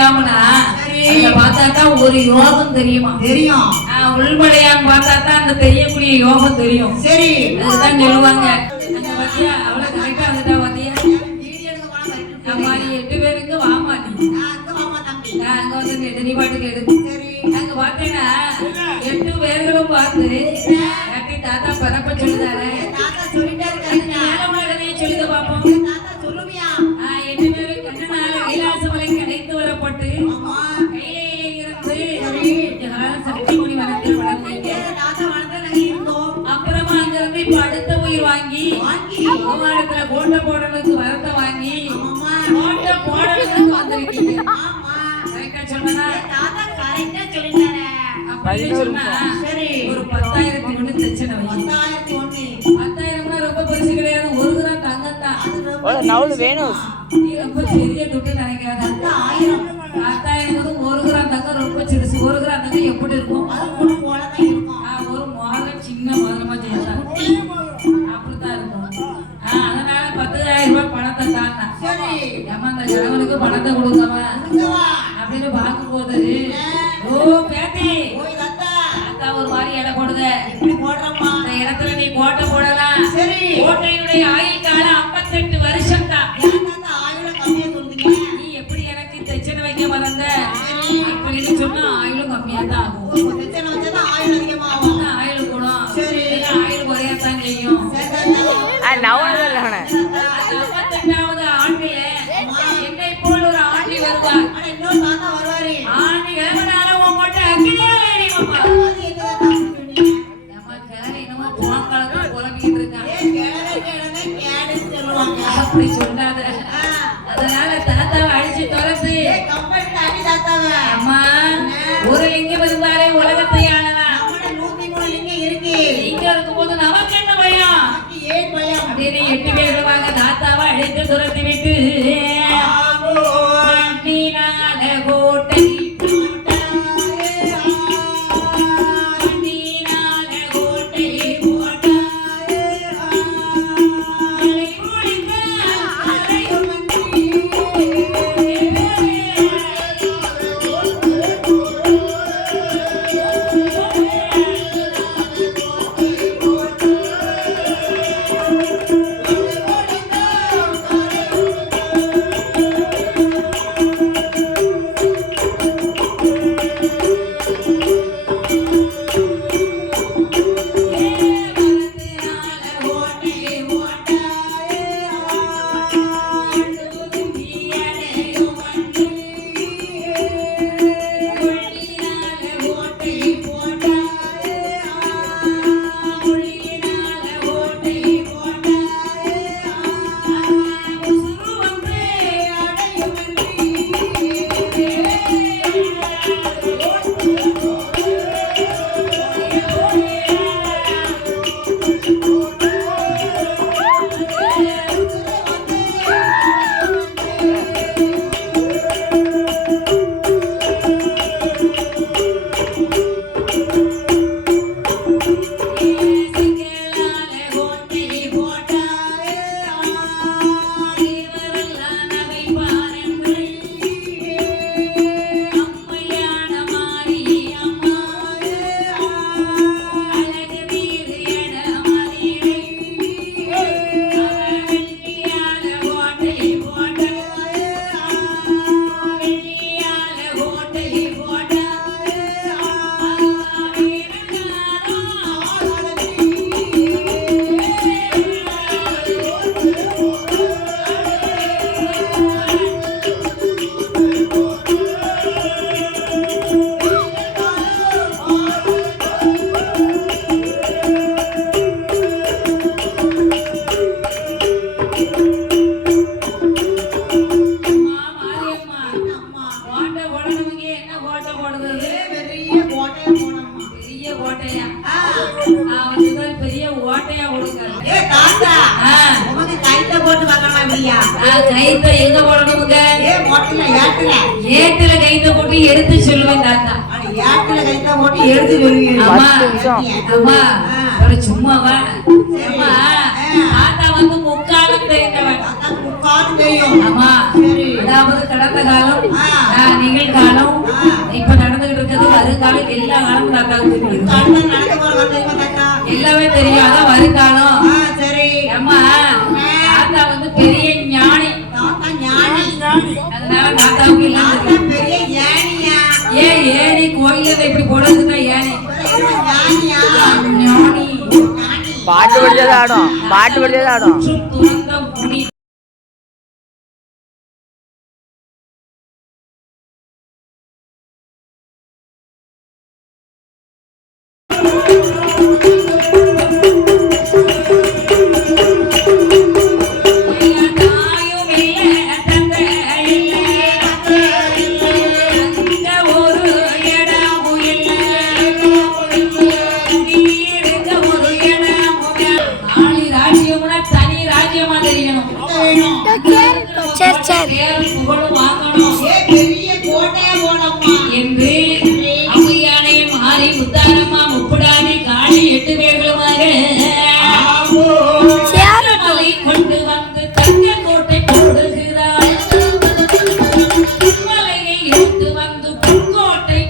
உள்மலையாமனா பார்த்தாதான் ஒரு யோகம் தெரியுமா? தெரியும். உள்மலையான் பார்த்தாதான் அந்த தெரியக்கூடிய யோகம் தெரியும். சரி, அதுதான் சொல்லுவாங்க. அங்க பாத்தியா அவ்வளவு கரெக்டா வந்துட்டா பாத்தியா? அம்மா நீ 8 பேருக்கு வாமா நீ அங்க வந்து நீ பாட்டுக்கு எடுத்து அங்க பார்த்தேன்னா 8 பேர்களும் பார்த்து கட்டி தாத்தா பரப்ப சொல்லுதாரு. சொல்லுங்க பாப்போம். 8 பேரும் கண்ணனால கைலாசமலை கடைத்து வரப்பட்டு கையிலே இருந்து சக்தி முனி வனத்தில் வளர்ந்தீங்க. அப்புறமா அங்க இருந்து இப்ப அடுத்த உயிர் வாங்கி பகவானத்துல கோட்டை போடலுக்கு வரத்தை வாங்கி கோட்டை போடலுக்கு வந்திருக்கீங்க. கரெக்டா சொன்னா அப்படின்னு சொன்னா ஒரு 10,000 பிரச்சனை 10,000 ரொம்ப பெருசு கிடையாது. 1 கிராம் தங்கம் தான் வேணும். நீ ரொம்ப பெரிய துட்டு நினைக்காத. 10,000 1 கிராம் தங்கம் ரொம்ப சிறுசு. 1 கிராம் தங்கம் எப்படி இருக்கும்? ஒரு மோதிரம் சின்ன மோதிரமா செய்யலாம் அப்படித்தான் இருக்கும். அதனால 10,000 ரூபாய் பணத்தை தாண்டா ஏமா அந்த கணவனுக்கு பணத்தை கொடுக்கவா அப்படின்னு பார்க்கும் போது ஓ பேட்டி அக்கா ஒரு மாதிரி இடம் போடுத. அந்த இடத்துல நீ கோட்டை போடலாம். கோட்டையுடைய ஆயுள் காலம் 58 வருஷம் தான். நீ எப்படி எனக்கு பிரச்சனை வைக்க வந்த அப்படின்னு சொன்னா ஆயுளும் கம்மியா தான் ஆகும். ஆயுள் கூடும். ஆயுள் குறையத்தான் செய்யும். 58வது ஆண்டில என்னை போல் ஒரு ஆண்டி வருவார். ஆண்டி கிளம்பினால உன் கோட்டை அக்கினியா வேணுமாப்பா. அப்படி சொல்லாத. அதனால தாத்தாவை அழிச்சு துரத்து. அம்மா ஒரு லிங்கம் இருந்தாலே உலகத்தை ஆளலாம். லிங்கம் இருக்கும்போது நமக்கு என்ன பயம்? அப்படின்னு 8 பேர் வாங்க தாத்தாவை அழித்து துரத்தி விட்டு கோட்டை கைத்த எங்க போடணுங்க? ஏத்துல கைத்த போட்டு எடுத்து சொல்லுவேன் தாத்தா. ஏத்துல கைத்த போட்டு எடுத்து சொல்லுவீங்க. அம்மா ஒரு சும்மாவா? தாத்தா வந்து முக்காலம் தெரிந்தவன். ஆமா அதாவது கடந்த காலம் நிகழ்காலம் இப்ப நடந்துகிட்டு இருக்கிறது வருங்காலம் எல்லா காலமும் தாத்தாவுக்கு தெரியும் எல்லாமே தெரியும் அதான் வருங்காலம் அம்மா தாத்தா வந்து பெரிய ஞானி அதனால தாத்தாவுக்கு எல்லாம் ஏன் ஏனி கோயில இப்படி போடுறதுன்னா ஏனி ஞானி பாட்டு படிச்சது ஆடும் துறந்த முனி என்று அம்மையானே மாறி முத்தாரம்மா முப்புடாதி காளி 8 பேர்களுமாக மலை கொண்டு வந்து தங்க கோட்டை போடுகிறார் மலையை எடுத்து வந்து புங்கோட்டை